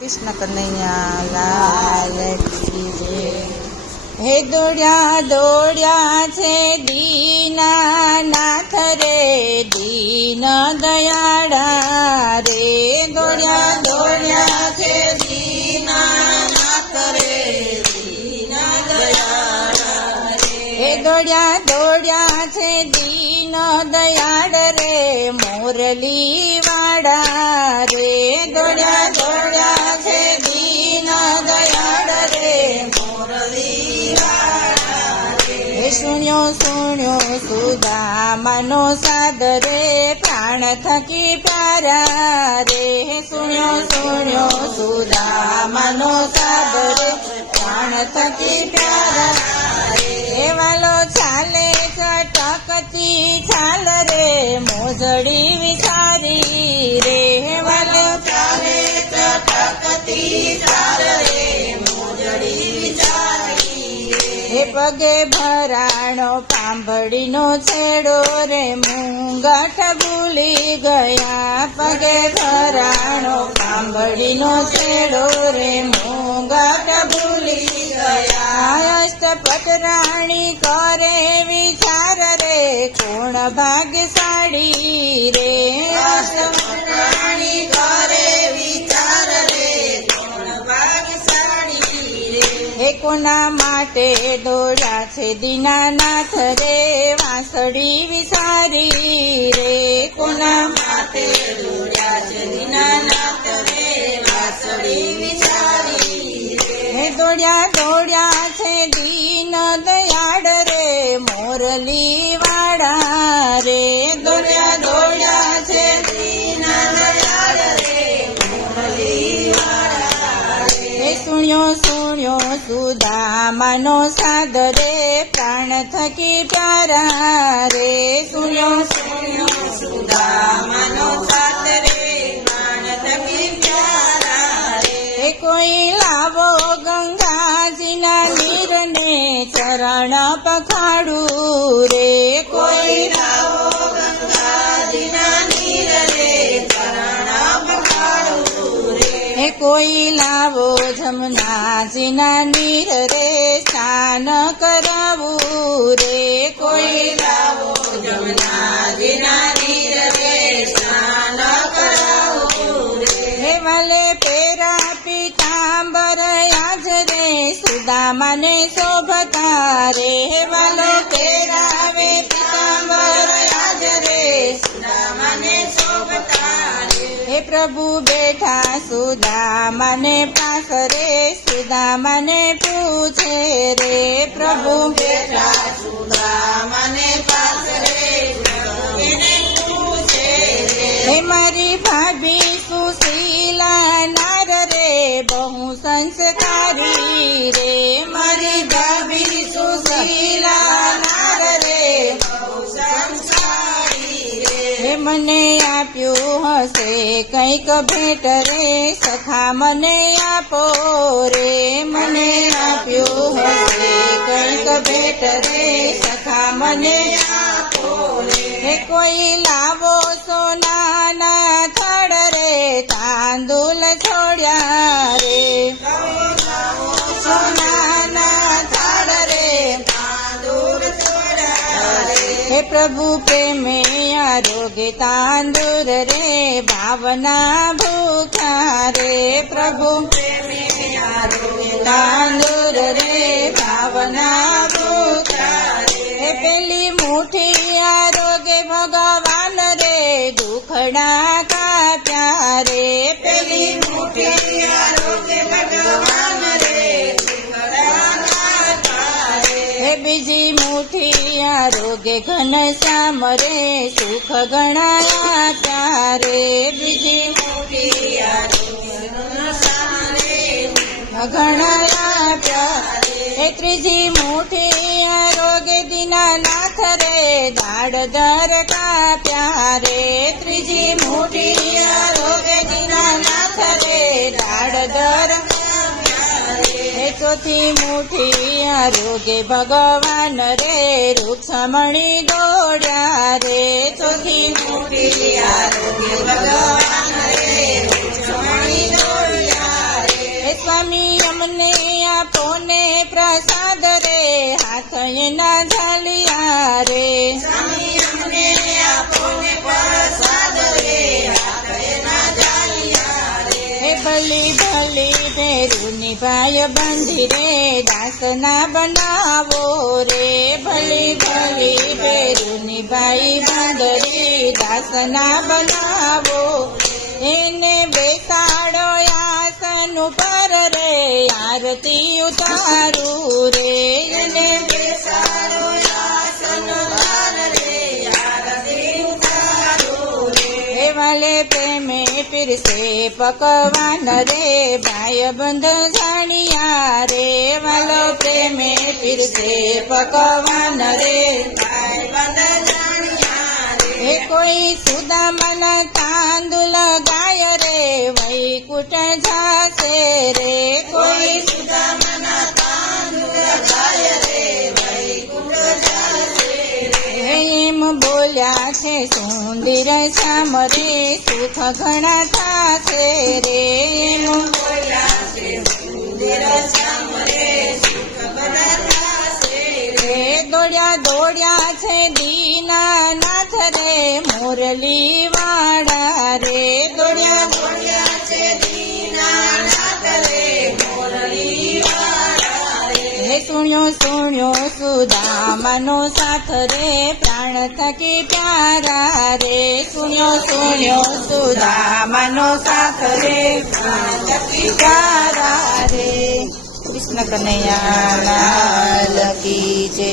कृष्ण कन्हैया लाल की जय। हे दौड़्या दौड़्या छे दीनानाथ रे दीन दयाळा रे। दौड़्या दौड़्या छे दीनानाथ रे दीन दयाळा रे। हे दौड़्या दौड़्या छे दीन दयाळ रे मोरली वाड़ा रे। दौड़्या दौड़्या छे दीन दयाळ रे मोरली वाड़ा रे। सुण्यो सुण्यो सुदामानो साद रे प्राण थकी प्यारा रे। सुण्यो सुण्यो सुदामानो साद रे प्राण थकी प्यारा रे। वालो चाले चटकती चाल रे मोजड़ी विचारी रे। वालो चाले चटकती चाल रे मोजड़ी विचारी रे। पगे भराणो पांभड़ीनो छेड़ो रे मुंगठ भूली गया। पगे भराणो पांभड़ीनो छेड़ो रे मुंगठ भूली गया। अष्टपट राणी करे विचार रे कोण भाग्यशाળી रे। अष्टपट राणी करे विचार रे कोण भाग्यशाળી रे। हे कोना माटे दौड़्या छे दीनानाथ रे वांसળી विसारी रे। कोना माटे दौड़्या छे दीनानाथ रे वांसળી विसारी रे। हे दौड़्या दौड़्या छे दीन दयाळ रे मोरली वाड़ा रे। दौड़्या दौड़्या छे दीन दयाळ रे मोरली वाड़ा रे। सुण्यो सुण्यो सुदामानो साद रे प्राण थकी प्यारा रे। सुण्यो सुण्यो सुदामानो साद रे प्राण थकी प्यारा रे। कोई लावो गंगाजीना नीर ने चरण पखाड़ू रे। कोई लावो गंगाजीना नीर रे चरण पखाड़ू रे। कोई लावो जमुनाजीना नीर रे स्नान करावू रे। कोई लावो जमुनाजीना नीर रे स्नान करावू रे। वाले पेरा पीतांबर आज रे सुदामाने शोभता रे। वालो पेरावे पीतांबर आज रे सुदामाने शोभता रे। हे प्रभु बैठा सुदामाने पास रे सुदामाने पूछे रे। प्रभु बैठा सुदामाने पास रे सुदामाने पूछे रे। हे मारी भाभी सुशीला नार रे बहु संस्कारी रे। मारी भाभी सुशीला नार रे बहु संस्कारी रे। मने आप्यू हसे कंईक भेट रे सखा मने आपो रे। मने आप्यू हसे कंईक भेट रे सखा मने आपो रे। कोई लावो सोनाना थड़ रे तांदूल छोड़्या रे। सोनाना थड़ रे तांदूल छोड़्या रे। हे प्रभु प्रेमे आरोग्य तांदूर रे भावना भूखा रे। प्रभु प्रेमे आरोग्य तांदूर रे भावना भूखा रे। पेली मुठी आरोग्य भगवान रे दुखड़ा का प्यारे। पेली मुठी आरोग्य भगवान रे दुखड़ा का प्यारे। हे बीजी मुठी आरोग्य घन श्याम रे सुख गणाया प्यारे। बीजी मुठी आरोग्य घन श्याम रे गणाया प्यारे। हे त्रीजी मुठी आरोग्य दीनानाथ रे दाड़दर का प्यारे। त्रीजी मुठी आरोग्य दीनानाथ रे दाड़दर का प्यारे। चौथी मुठी आरोग्य भगवान रे रुक्मणी दौड़्या रे। चौथी मुठी आरोग्य भगवान रे रुक्मणी दौड़्या અમને આપો ને પ્રસાદ રે હાથ એના ઝાલિયા રે સ્વામી અમને આપો ને પ્રસાદ રે હાથ એના ઝાલિયા રે હે ભલી ભલી ભેરુની ભાઈ બંધી રે દાસના બનાવો રે ભલી ભલી ભેરુની ભાઈ બંધી દાસના બનાવો એને બેસાડો આસન ઉપર રે આરતી ઉતારું રે એને બેસાડો આસન પર રે આરતી ઉતારો રે હે વાલે પ્રેમે પીરસે પકવાન રે ભાઈ બંધ જાણિયા રે વાલો પ્રેમે પીરસે પકવાન રે ભાઈ બંધ જાણ્યા રે હે કોઈ સુદામના તાંદુલ ગાય રે વૈકુંઠ જાશે રે કોઈ સુદામના તાંદુલ ગાય રે વૈકુંઠ જાશે રે એમ બોલ્યા છે સુંદર શ્યામ રે સુખ ઘણા થાશે રે એમ બોલ્યા છે સુંદર શ્યામ રે સુખ ઘણા થાશે રે દોડ્યા દોડ્યા છે દીનાનાથ રે મુરલી વાળા રે દોડ્યા દોડ્યા છે દીનાનાથ રે મોરલી વાળા રે હે સુણ્યો સુદામાનો સાથ રે પ્રાણ થકી પ્યારા રે સુણ્યો સુદામાનો સાથ રે પ્રાણ થકી પ્યારા રે કૃષ્ણ કનૈયા લાલ કી જય